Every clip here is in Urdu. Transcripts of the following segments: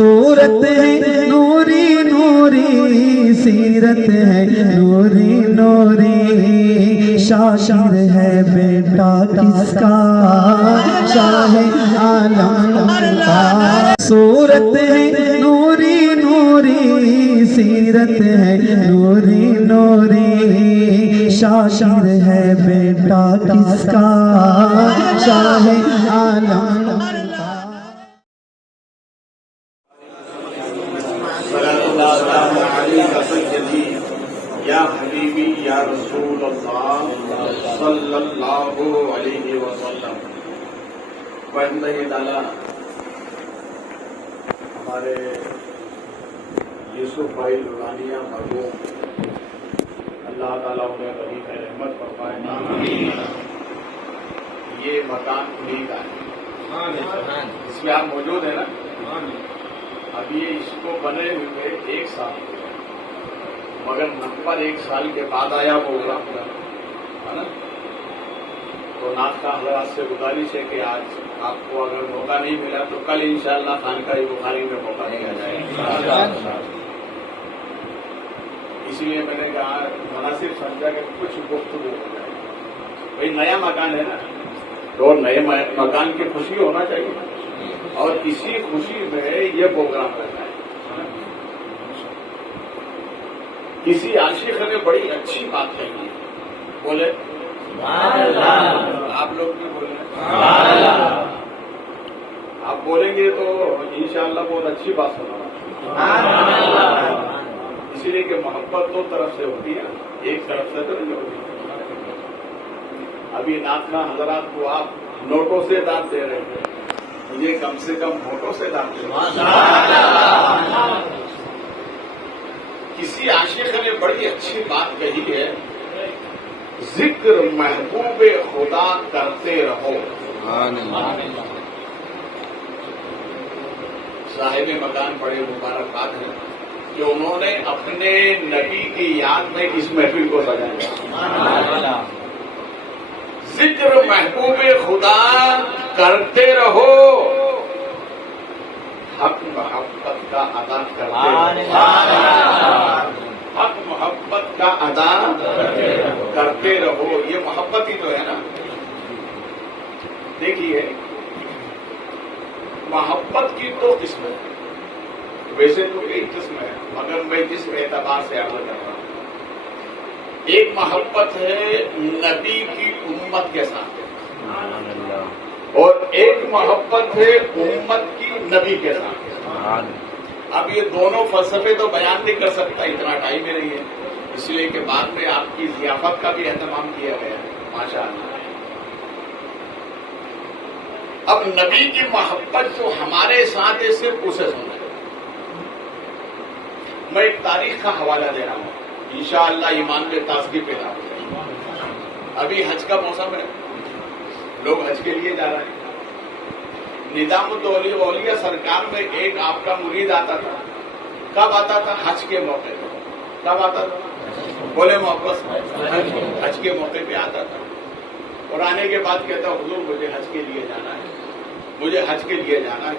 صورت ہے نوری نوری، سیرت ہے نوری نوری، شاعر ہے بیٹا کس کا شاہ عالم کا۔ صورت ہے نوری نوری، سیرت ہے نوری نوری، شاعر ہے بیٹا کس کا شاہ عالم کا۔ یا حبیبی یا رسول اللہ صلی اللہ علیہ وسلم۔ بندہ تعالیٰ ہمارے یوسف بھائی لورانیہ مرحوم، اللہ تعالیٰ انہیں غریب رحمت فرمائے۔ یہ مکان انہیں کا ہے، اس میں آپ موجود ہیں نا؟ اب یہ اس کو بنے ہوئے 1 سال ہو گیا، مگر نمبر 1 سال کے بعد آیا پروگرام کا، ہے نا؟ تو نعت کا حضرات سے گزارش ہے کہ آج آپ کو اگر موقع نہیں ملا تو کل انشاءاللہ خانقاہ بخاری میں موقع دیا جائے گا۔ اسی لیے میں نے کہا مناسب سمجھا کہ کچھ گفتگو ہو جائے، بھائی نیا مکان ہے نا، تو نئے مکان کی خوشی ہونا چاہیے، اور اسی خوشی میں یہ پروگرام کرنا ہے۔ کسی عاشق نے بڑی اچھی بات کہی ہے، بولے آپ لوگ بھی بولے، آپ بولیں گے تو انشاءاللہ بہت اچھی بات سنا، اسی لیے کہ محبت 2 طرف سے ہوتی ہے، ایک طرف سے تو نہیں ہوتی۔ ابھی ناطقہ حضرات کو آپ نوٹوں سے داد دے رہے تھے، مجھے کم سے کم ہوٹوں سے داد دے رہے۔ کسی عاشق نے بڑی اچھی بات کہی ہے، ذکر محبوب خدا کرتے رہو۔ صاحب مکان بڑے مبارکباد ہیں کہ انہوں نے اپنے نبی کی یاد میں اس محفل کو سجایا۔ ذکر محبوب خدا کرتے رہو، حق محبت کا ادا کرتے رہو، حق محبت کا ادا کرتے رہو۔ یہ محبت ہی تو ہے نا۔ دیکھیے محبت کی 2 قسمیں ہیں، ویسے تو 1 قسم ہے، مگر میں جس اعتبار سے عرض کر رہا ہوں، ایک محبت ہے نبی کی امت کے ساتھ، اور ایک محبت ہے امت کی نبی کے ساتھ۔ اب یہ دونوں فلسفے تو بیان نہیں کر سکتا، اتنا ٹائم ہی نہیں ہے، اس لیے کہ بعد میں آپ کی ضیافت کا بھی اہتمام کیا گیا ہے، ماشاءاللہ۔ اب نبی کی محبت جو ہمارے ساتھ ہے، صرف اسے سننا ہے۔ میں ایک تاریخ کا حوالہ دے رہا ہوں، انشاءاللہ ایمان میں تازگی پیدا ہو جائے گی۔ ابھی حج کا موسم ہے، لوگ حج کے لیے جا رہے ہیں۔ نظام الدولہ سرکار میں ایک آپ کا مرید آتا تھا، کب آتا تھا؟ حج کے موقع پہ۔ کب آتا تھا؟ بولے محبت، حج کے موقع پہ آتا تھا، اور آنے کے بعد کہتا حضور مجھے حج کے لیے جانا ہے، مجھے حج کے لیے جانا ہے۔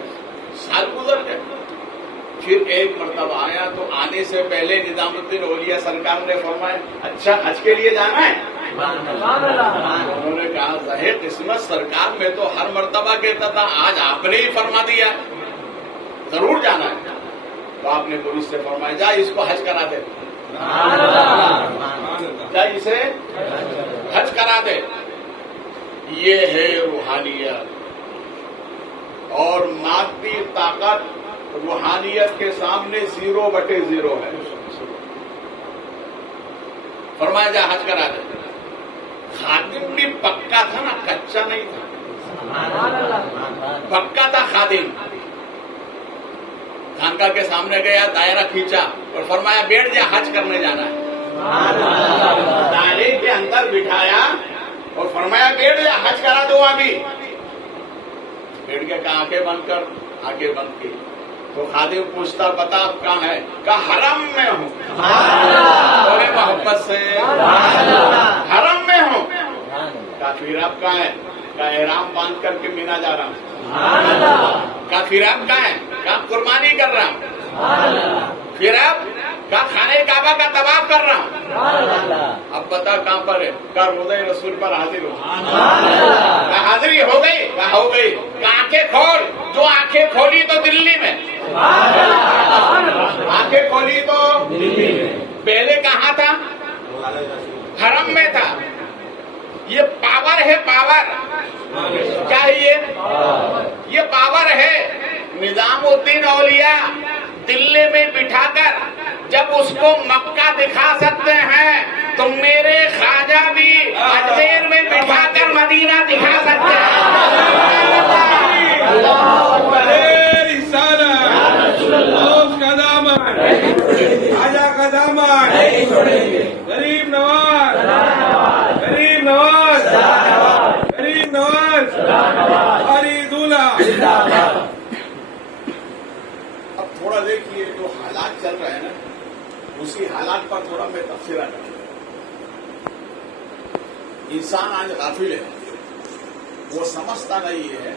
سال گزر گئے، پھر ایک مرتبہ آیا تو آنے سے پہلے نظام الدین اولیاء سرکار نے فرمایا اچھا حج کے لیے جانا ہے؟ انہوں نے کہا ظاہر قسمت، سرکار میں تو ہر مرتبہ کہتا تھا، آج آپ نے ہی فرما دیا ضرور جانا ہے۔ تو آپ نے پولیس سے فرمایا جا اس کو حج کرا دے، جا اسے حج کرا دے۔ یہ ہے روحانیت، اور مادی طاقت روحانیت کے سامنے 0/0 ہے۔ فرمایا جا حج کرا دے۔ خادم بھی پکا تھا نا، کچا نہیں تھا، پکا تھا خادم۔ خانقاہ کے سامنے گیا، دائرہ کھینچا اور فرمایا بیٹھ جا، حج کرنے جانا ہے۔ دائرے کے اندر بٹھایا اور فرمایا بیٹھ جا، حج کرا دو ابھی۔ بیٹھ کے کہا آنکھیں بند کر، آنکھیں بند کی تو خادم پوچھتا بتا آپ کہاں ہے؟ کہا حرم میں ہوں۔ بڑے محبت سے حرم میں ہوں۔ کہا پھر آپ کہاں ہے؟ کہا احرام باندھ کر کے مینا جا رہا ہوں۔ کہا پھر آپ کہاں ہے؟ کہا قربانی کر رہا ہوں. پھر اب کہا خانہ کعبہ کا طواف کر رہا ہوں. اب بتا کہاں پر ہے؟ کہا روضہ رسول پر حاضر ہو. کہا حاضری ہو گئی؟ کہا ہو گئی. کہا آنکھیں کھول. جو آنکھیں کھولی تو دلی میں. آنکھیں کھولی تو پہلے کہاں تھا؟ حرم میں تھا. یہ پاور ہے، پاور. کیا ہے یہ پاور ہے. نظام الدین اولیاء دلی میں بٹھا کر جب اس کو مکہ دکھا سکتے ہیں تو میرے خواجہ بھی اجمیر میں بٹھا کر مدینہ دکھا سکتے ہیں. غریب نواز، غریب نواز، غریب نواز، ہری دولہ. اب تھوڑا دیکھیے جو حالات چل رہے ہیں نا، اسی حالات پر تھوڑا میں تبصرہ کروں. انسان آج غافل ہے، وہ سمجھتا نہیں ہے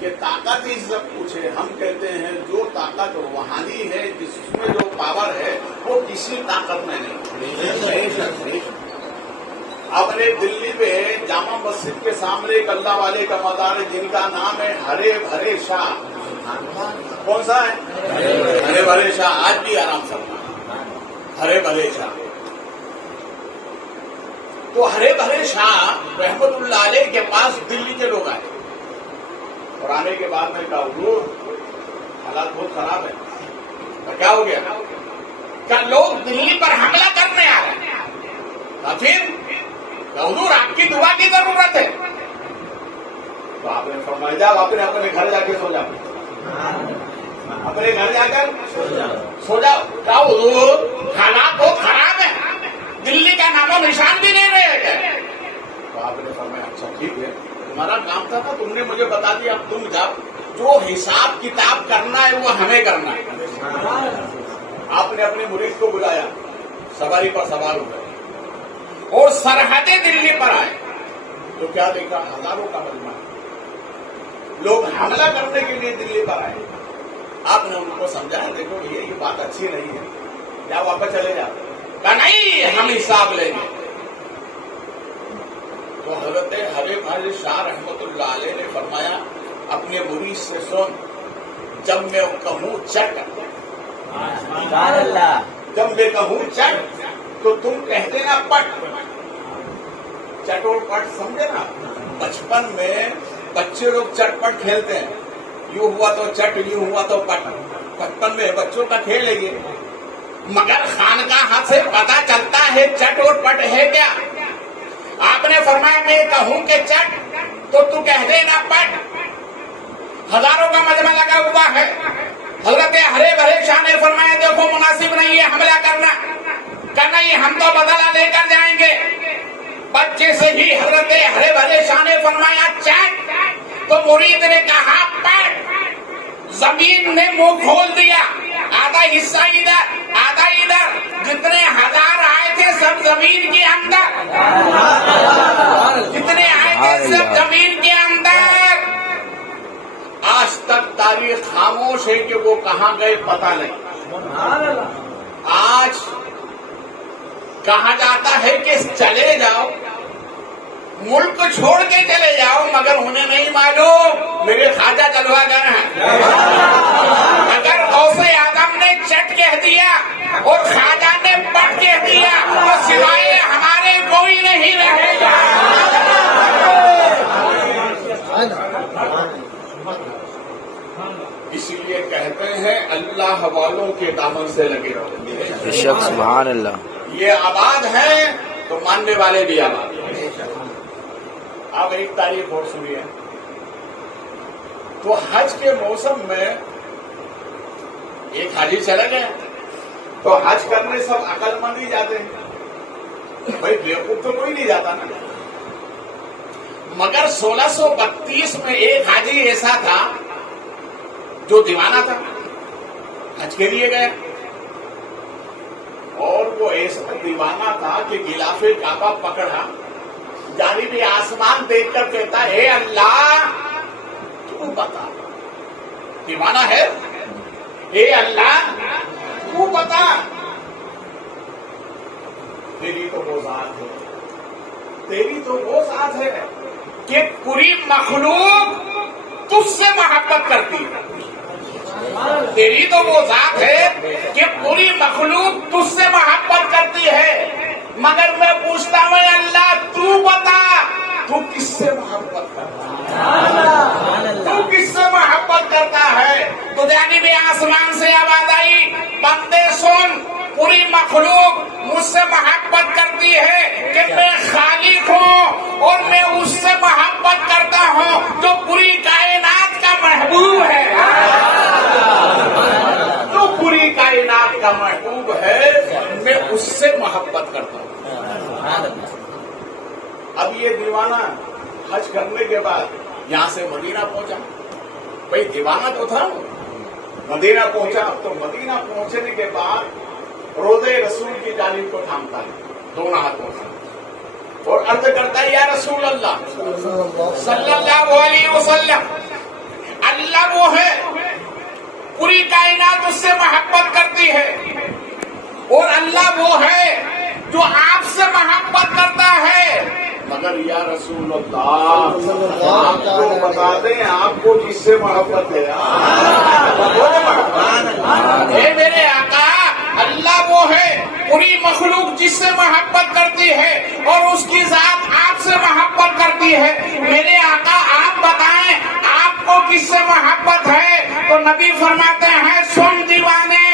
کہ طاقت ہی سب کچھ ہے. ہم کہتے ہیں جو طاقت روحانی ہے، جس میں جو پاور ہے، وہ کسی طاقت میں نہیں. اپنے دلی میں جامع مسجد کے سامنے ایک اللہ والے کا مزار ہے جن کا نام ہے ہرے بھرے شاہ. کون سا ہے؟ ہرے بھرے شاہ. آج بھی آرام سکتا ہرے بھرے شاہ. تو ہرے بھرے شاہ رحمت اللہ علیہ کے پاس دلی کے لوگ آئے اور آنے کے بعد میں کہا حضور حالات بہت خراب ہے. کیا ہو گیا؟ کیا لوگ دلی پر حملہ کرنے آ رہے ہیں؟ پھر حضور آپ کی دعا کی ضرورت ہے. تو آپ نے فرمایا جاؤ اپنے گھر جا کے سو جاؤ. اپنے گھر جا کر سو جاؤ. کیا حضور حالات بہت خراب ہیں، دلی کا نام و نشان بھی نہیں رہے گا. تو آپ نے فرمایا اچھا ٹھیک ہے، تمہارا کام تھا نا، تم نے مجھے بتا دیا، اب تم جاؤ. جو حساب کتاب کرنا ہے وہ ہمیں کرنا ہے. آپ نے اپنے مرید کو بلایا، سواری پر سوار ہو گئے اور سرحد دلی پر آئے تو کیا دیکھا؟ ہزاروں کا مجمع. لوگ حملہ کرنے کے لیے دلی پر آئے. آپ نے ان کو سمجھایا دیکھو یہ بات اچھی نہیں ہے، جاؤ واپس چلے جاؤ. کہا نہیں، ہم حساب لیں گے. تو حضرت ہرے بھرے شاہ رحمت اللہ علیہ نے فرمایا اپنے مرید سے سن، جب میں کہوں چٹ، جب میں کہوں چٹ تو تم کہہ دینا پٹ. چٹ اور پٹ سمجھے نا؟ بچپن میں بچے لوگ چٹ پٹ کھیلتے ہیں. یوں ہوا تو چٹ، یوں ہوا تو پٹ. بچپن میں بچوں کا کھیل ہے یہ. مگر خانقاہ سے پتا چلتا ہے چٹ اور پٹ ہے کیا. آپ نے فرمایا میں کہوں کہ چٹ تو تو کہہ دینا پٹ. ہزاروں کا مجمع لگا ہوا ہے. حضرت ہرے بھرے شاہ نے فرمایا دیکھو مناسب نہیں ہے حملہ کرنا. کہنا یہ ہم تو بدلہ لے کر جائیں گے. بچے سے ہی حضرت ہرے بھرے شاہ نے فرمایا چٹ تو مرید نے کہا پٹ. زمین نے منہ کھول دیا. آدھا حصہ ادھر آدھا ادھر. جتنے ہزار آئے تھے سب زمین کے اندر. جتنے آئے تھے سب زمین کے اندر. آج تک تاریخ خاموش ہے کہ وہ کہاں گئے پتہ نہیں. آج کہا جاتا ہے کہ چلے جاؤ، ملک چھوڑ کے چلے جاؤ، مگر انہیں نہیں معلوم میرے خواجہ جلوہ گر ہیں. اگر غوث اعظم نے چٹ کہہ دیا اور خواجہ نے پٹ کہہ دیا تو سوائے ہمارے کوئی نہیں رہے گا. اس لیے کہتے ہیں اللہ والوں کے دامن سے لگے رہو. سبحان اللہ. یہ آباد ہے تو ماننے والے بھی آباد ہیں. اب ایک تاریخ اور سنیے. تو حج کے موسم میں ایک حاجی چلے گئے تو حج کرنے سب عقل مند ہی جاتے ہیں. بھائی بیوقوف تو کوئی نہیں جاتا نا. مگر 1632 میں ایک حاجی ایسا تھا جو دیوانہ تھا، حج کے لیے گیا اور وہ ایسا دیوانہ تھا کہ غلاف کعبہ پکڑا، جانبی آسمان دیکھ کر کہتا ہے اللہ تو بتا. دیوانہ ہے اے اللہ تو بتا، تیری تو وہ ذات ہے، تیری تو وہ ذات ہے کہ پوری مخلوق تجھ سے محبت کرتی ہے، تیری تو وہ ذات ہے کہ پوری مخلوق تجھ سے محبت کرتی ہے، مگر میں پوچھتا ہوں اے اللہ تو بتا تو کس سے محبت کرتا ہے، تو کس سے محبت کرتا ہے؟ تو جانب آسمان سے آواز آئی، بندے سن، پوری مخلوق مجھ سے محبت کرتی ہے کہ میں خالق ہوں، اور میں اس سے محبت کرتا ہوں جو پوری کائنات کا محبوب ہے، جو پوری کائنات کا محبوب ہے، میں اس سے محبت کرتا ہوں۔ اب یہ دیوانہ حج کرنے کے بعد یہاں سے مدینہ پہنچا، بھائی دیوانہ تو تھا، مدینہ پہنچا، تو مدینہ پہنچنے کے بعد روضے رسول کی جانب کو تھامتا ہے دونوں ہاتھوں سے اور عرض کرتا ہے یا رسول اللہ صلی اللہ علیہ وسلم، اللہ وہ ہے پوری کائنات اس سے محبت کرتی ہے، اور اللہ وہ ہے جو آپ سے محبت کرتا ہے، مگر یا رسول اللہ آپ کو بتا دیں آپ کو کس سے محبت ہے؟ اے میرے آقا، اللہ وہ ہے پوری مخلوق جس سے محبت کرتی ہے اور اس کی ذات آپ سے محبت کرتی ہے، میرے آقا آپ بتائیں آپ کو کس سے محبت ہے؟ تو نبی فرماتے ہیں سن دیوانے،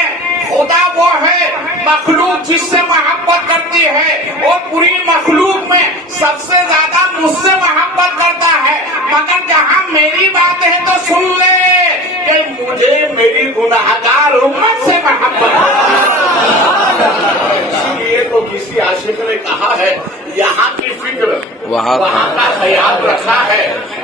خدا وہ ہے مخلوق جس سے محبت کرتی ہے، اور پوری مخلوق میں سب سے زیادہ مجھ سے محبت کرتا ہے، مگر جہاں میری بات ہے تو سن لے کہ مجھے میری گناہگار امت سے محبت ہے۔ اسی لیے تو کسی عاشق نے کہا ہے یہاں کی فکر وہاں کا خیال رکھا ہے،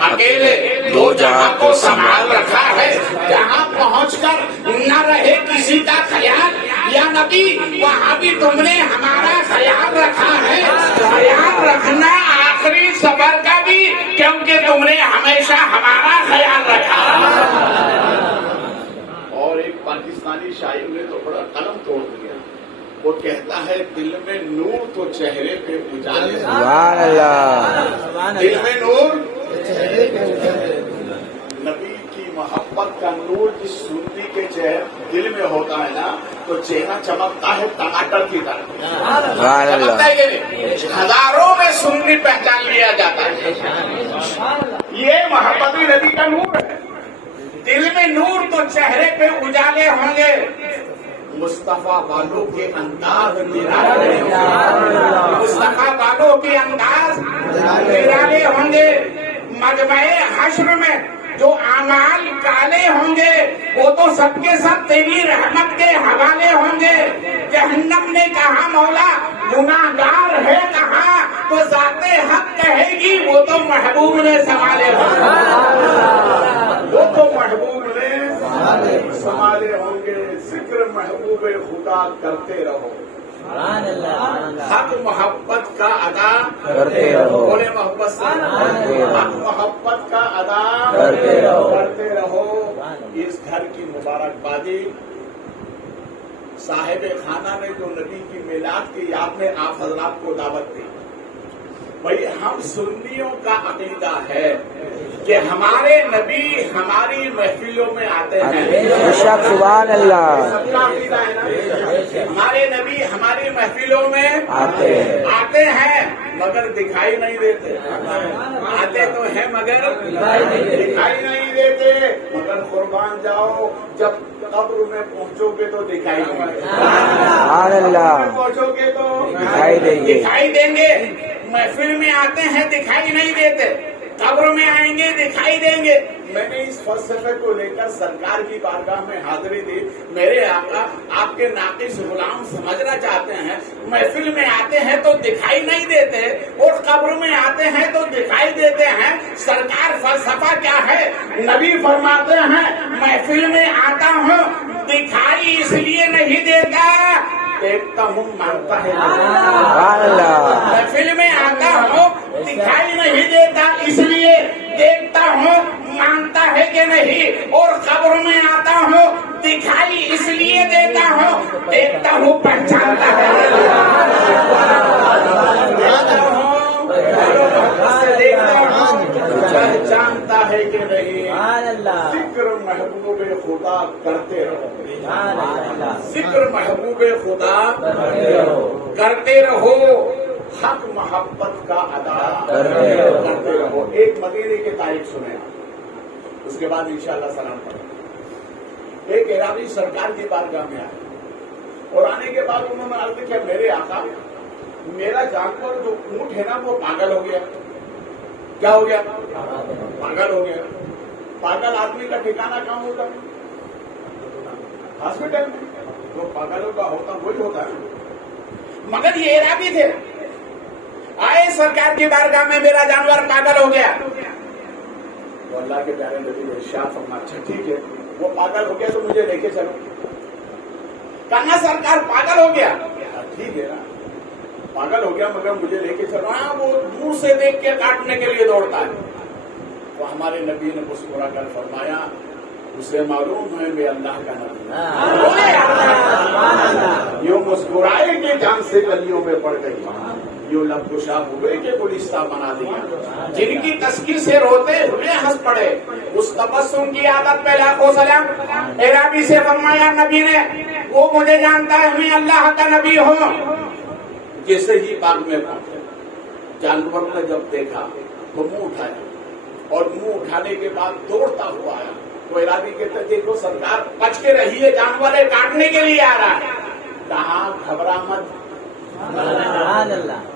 اکیلے دو جہاں کو سنبھال رکھا ہے، جہاں پہنچ کر نہ رہے کسی کا خیال، یا نبی وہاں بھی تم نے ہمارا خیال رکھا ہے، خیال رکھنا آخری سفر کا بھی، کیونکہ تم نے ہمیشہ ہمارا خیال رکھا۔ اور ایک پاکستانی شاعر نے تو بڑا قلم توڑ دیا، وہ کہتا ہے دل میں نور تو چہرے پہ اجالے، دل میں نور، نبی کی محبت کا نور جس سنی کے چہرے دل میں ہوتا ہے نا تو چہرہ چمکتا ہے ٹماٹر کی طرح، چمکتا ہے کہ نہیں؟ ہزاروں میں سنی پہچان لیا جاتا ہے، یہ محبت نبی کا نور ہے، دل میں نور تو چہرے پہ اجالے ہوں گے، مصطفیٰ والوں کے انداز نرالے، مصطفیٰ والوں کے انداز نرالے ہوں گے، مجمع حشر میں جو اعمال کالے ہوں گے وہ تو سب کے سب تیری رحمت کے حوالے ہوں گے، جہنم نے کہا مولا گناہگار ہے کہاں، تو ذات حق کہے گی وہ تو محبوب نے سنبھالے ہوں گے، وہ تو محبوب نے سنبھالے ہوں گے، ذکر محبوب خدا کرتے رہو، حق محبت کا ادا کرتے رہو، بولے محبت سے، حق محبت کا ادا کرتے رہو۔ اس گھر کی مبارکبادی صاحب خانہ نے جو نبی کی میلاد کی یاد میں آپ حضرات کو دعوت دی، بھائی ہم سنیوں کا عقیدہ ہے کہ ہمارے نبی ہماری محفلوں میں آتے ہیں، سبحان اللہ، سب کا عقیدہ ہے نا، ہمارے نبی ہماری محفلوں میں آتے ہیں مگر دکھائی نہیں دیتے، آتے تو ہیں مگر دکھائی نہیں دیتے، مگر قربان جاؤ جب قبر میں پہنچو گے تو دکھائی دیں گے، پہنچو گے تو دکھائی دیں گے، محفل میں آتے ہیں دکھائی نہیں دیتے، قبر میں آئیں گے دکھائی دیں گے۔ میں نے اس فلسفے کو لے کر سرکار کی بارگاہ میں حاضری دی، میرے آقا آپ کے ناقص غلام سمجھنا چاہتے ہیں محفل میں آتے ہیں تو دکھائی نہیں دیتے اور قبر میں آتے ہیں تو دکھائی دیتے ہیں، سرکار فلسفہ کیا ہے؟ نبی فرماتے ہیں محفل میں آتا ہوں دکھائی اس لیے نہیں دیتا، دیکھتا ہوں مانتا ہے، محفل میں آتا ہوں دکھائی نہیں دیتا اس لیے دیکھتا ہوں مانتا ہے کہ نہیں، اور قبر میں آتا ہوں دکھائی اس لیے دیتا ہوں، دیکھتا ہوں پہچانتا ہے، پہچانتا ہے کہ نہیں۔ ذکر محبوب خدا کرتے رہو، ذکر محبوب خدا کرتے رہو، حق محبت کا ادا کرتے رہو۔ ایک مدینے کی تاریخ سنیں، اس کے بعد انشاءاللہ سلام پڑھیں۔ ایک عرابی سرکار کی بارگاہ میں آئے اور آنے کے بعد انہوں نے عرض کیا، میرے آقا میرا جانور جو اونٹ ہے نا وہ پاگل ہو گیا۔ کیا ہو گیا؟ پاگل ہو گیا۔ پاگل آدمی کا ٹھکانہ کہاں ہوتا ہے؟ ہاسپٹل میں۔ جو پاگلوں کا ہوتا وہی ہوتا ہے۔ مگر یہ عرابی تھے، آئے سرکار کی بارگاہ میں، میرا جانور پاگل ہو گیا۔ تو اللہ کے پیارے نبی نے ارشاد فرمایا، اچھا ٹھیک ہے، وہ پاگل ہو گیا تو مجھے لے کے چلو۔ کہا سرکار پاگل ہو گیا؟ ٹھیک ہے نا، پاگل ہو گیا مگر مجھے لے کے چلو۔ ہاں وہ دور سے دیکھ کے کاٹنے کے لیے دوڑتا ہے۔ تو ہمارے نبی نے مسکرا کر فرمایا، اسے معلوم ہے میں اللہ کا نبی ہوں۔ یوں مسکرائے کہ جان سے گلیوں میں پڑ گئی، یوں لب گشا ہوئے کہ گلستہ بنا دیا، جن کی تسکی سے روتے ہوئے ہنس پڑے، اس تبسم کی عادت پہ لاکھوں سلام۔ عرابی سے فرمایا نبی نے، وہ مجھے جانتا ہے میں اللہ کا نبی ہوں۔ جیسے ہی باغ میں پہنچے، جانور نے جب دیکھا تو منہ اٹھایا، اور منہ اٹھانے کے بعد دوڑتا ہوا آیا۔ تو عرابی کہتے دیکھو سرکار بچ کے رہیے، جانور کاٹنے کے لیے آ رہا ہے۔ کہاں گھبرا مت،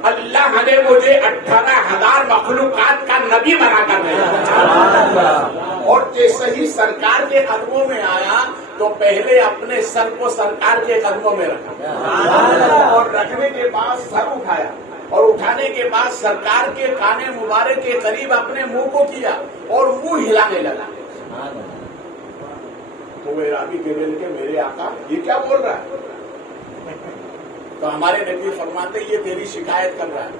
اللہ نے مجھے 18,000 مخلوقات کا نبی بنا کر دیا۔ اور جیسے ہی سرکار کے قدموں میں آیا تو پہلے اپنے سر کو سرکار کے قدموں میں رکھا، اور رکھنے کے بعد سر اٹھایا، اور اٹھانے کے بعد سرکار کے کانے مبارک کے قریب اپنے منہ کو کیا اور منہ ہلانے لگا۔ تو وہ عرابی کہنے لگے، میرے آقا یہ کیا بول رہا ہے؟ تو ہمارے نبی فرماتے یہ تیری شکایت کر رہا ہے،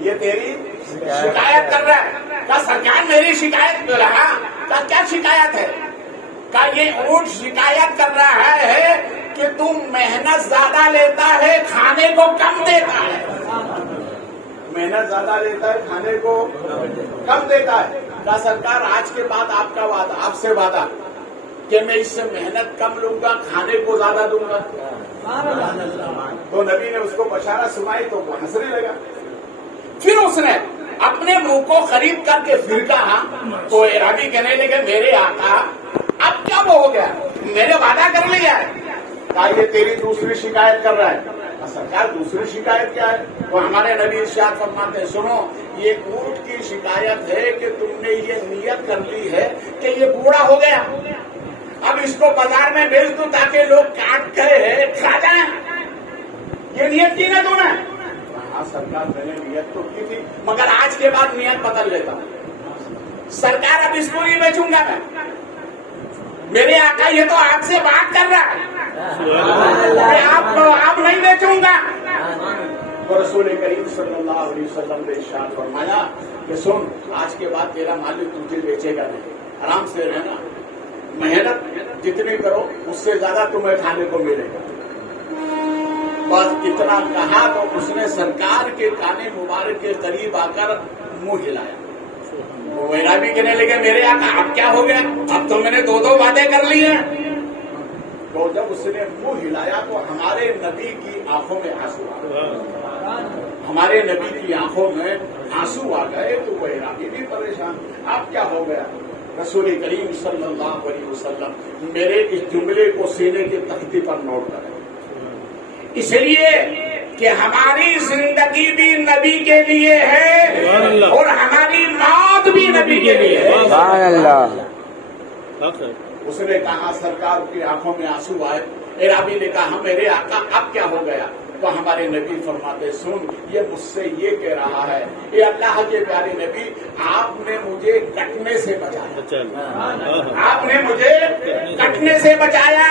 یہ تیری شکایت کر رہا ہے۔ کہا سرکار میری شکایت کر رہا؟ کہا کیا شکایت ہے؟ کہا یہ اونٹ شکایت کر رہا ہے کہ تم محنت زیادہ لیتا ہے، کھانے کو کم دیتا ہے۔ محنت زیادہ لیتا ہے، کھانے کو کم دیتا ہے۔ کہا سرکار آج کے بعد آپ کا وعدہ، آپ سے وعدہ کہ میں اس سے محنت کم لوں گا، کھانے کو زیادہ دوں گا۔ تو نبی نے اس کو بشارت سنائی تو وہ ہنسنے لگا۔ پھر اس نے اپنے منہ کو قریب کر کے پھر کہا، تو عرابی کہنے لگے میرے آقا اب کیا وہ ہو گیا، میرے وعدہ کر لیا ہے۔ کہا یہ تیری دوسری شکایت کر رہا ہے۔ سرکار دوسری شکایت کیا ہے؟ تو ہمارے نبی ارشاد فرماتے ہیں، سنو یہ اونٹ کی شکایت ہے کہ تم نے یہ نیت کر لی ہے کہ یہ بوڑھا ہو گیا، اب اس کو بازار میں بیچ دوں تاکہ لوگ کاٹ کے کھا جائیں، یہ نیت کی نا تو نے؟ ہاں سرکار میں نے نیت تو کی تھی، مگر آج کے بعد نیت بدل لیتا ہوں سرکار، اب اس کو نہیں بیچوں گا میں۔ میرے آقا یہ تو آپ سے بات کر رہا ہے، آپ نہیں بیچوں گا۔ تو رسول کریم صلی اللہ علیہ وسلم نے ارشاد فرمایا کہ سن آج کے بعد تیرا مالک تجھے بیچے گا نہیں، آرام سے رہنا، محنت جتنی کرو اس سے زیادہ تمہیں کھانے کو ملے گا۔ بس اتنا کہا تو اس نے سرکار کے کانے مبارک کے قریب آ کر منہ ہلایا۔ وہ عرابی کہنے لگے میرے آقا اب کیا ہو گیا، اب تو میں نے 2 وعدے کر لیے ہیں۔ تو جب اس نے منہ ہلایا تو ہمارے نبی کی آنکھوں میں آنسو آ گئے، ہمارے نبی کی آنکھوں میں آنسو آ گئے۔ تو وہ عرابی بھی پریشان، اب کیا ہو گیا؟ رسول کریم صلی اللہ علیہ وسلم میرے اس جملے کو سینے کی تختی پر نوٹ کریں، اس لیے کہ ہماری زندگی بھی نبی کے لیے ہے اور ہماری موت بھی نبی کے لیے ہے۔ سبحان اللہ۔ اس نے کہا سرکار کی آنکھوں میں آنسو آئے، عرابی نے کہا میرے آقا اب کیا ہو گیا؟ تو ہمارے نبی فرماتے سن یہ مجھ سے یہ کہہ رہا ہے، اے اللہ کے پیارے نبی آپ نے مجھے کٹنے سے بچایا، آپ نے مجھے کٹنے سے بچایا۔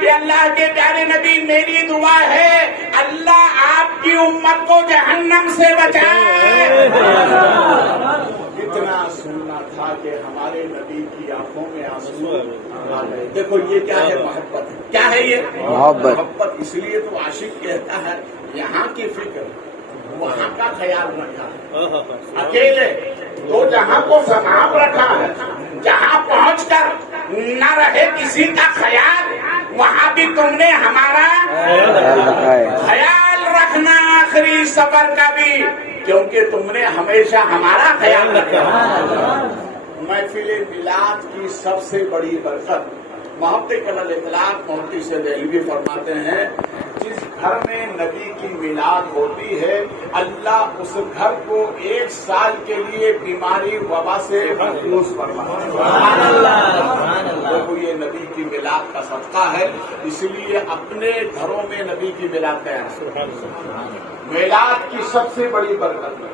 اے اللہ کے پیارے نبی میری دعا ہے اللہ آپ کی امت کو جہنم سے بچائے۔ اتنا سننا تھا کہ ہمارے نبی کی آنکھوں میں آنسو دیکھو یہ کیا ہے؟ محبت ہے. کیا ہے یہ؟ محبت. محبت. اس لیے تو عاشق کہتا ہے یہاں کی فکر وہاں کا خیال رکھا ہے. اکیلے تو جہاں کو سنبھال رکھا ہے، جہاں پہنچ کر نہ رہے کسی کا خیال، وہاں بھی تم نے ہمارا خیال رکھنا آخری سفر کا بھی، کیونکہ تم نے ہمیشہ ہمارا خیال رکھا. محفل میلاد کی سب سے بڑی برکت محبت علی الاطلاق مفتی سے دہلوی فرماتے ہیں، جس گھر میں نبی کی میلاد ہوتی ہے اللہ اس گھر کو 1 سال کے لیے بیماری وبا سے محفوظ فرماتا ہے. یہ نبی کی میلاد کا صدقہ ہے، اس لیے اپنے گھروں میں نبی کی میلاد تیار کریں. میلاد کی سب سے بڑی برکت ہے.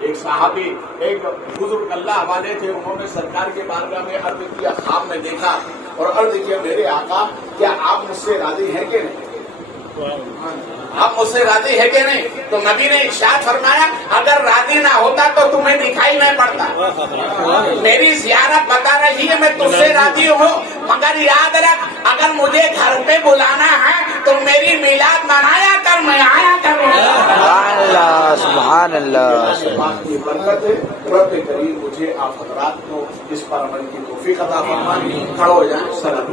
ایک صحابی ایک بزرگ اللہ والے تھے، انہوں نے سرکار کے بارگاہ میں عرض کیا، خواب میں دیکھا اور عرض کیا میرے آقا کیا آپ مجھ سے راضی ہیں کہ نہیں؟ آپ مجھ سے راضی ہے کہ نہیں؟ تو نبی نے ارشاد فرمایا اگر راضی نہ ہوتا تو تمہیں دکھائی نہیں پڑتا. میری زیارت بتا رہی ہے میں تجھ سے راضی ہوں، مگر یاد رکھ اگر مجھے گھر پہ بلانا ہے تو میری میلاد منایا کر، میں آیا کروں. سبحان اللہ، سبحان اللہ. بات کی برکت ہے. رب کریم مجھے آپ حضرات کو اس پر عمل کی توفیق عطا فرمائے. کھڑے ہو جائیں. سلام.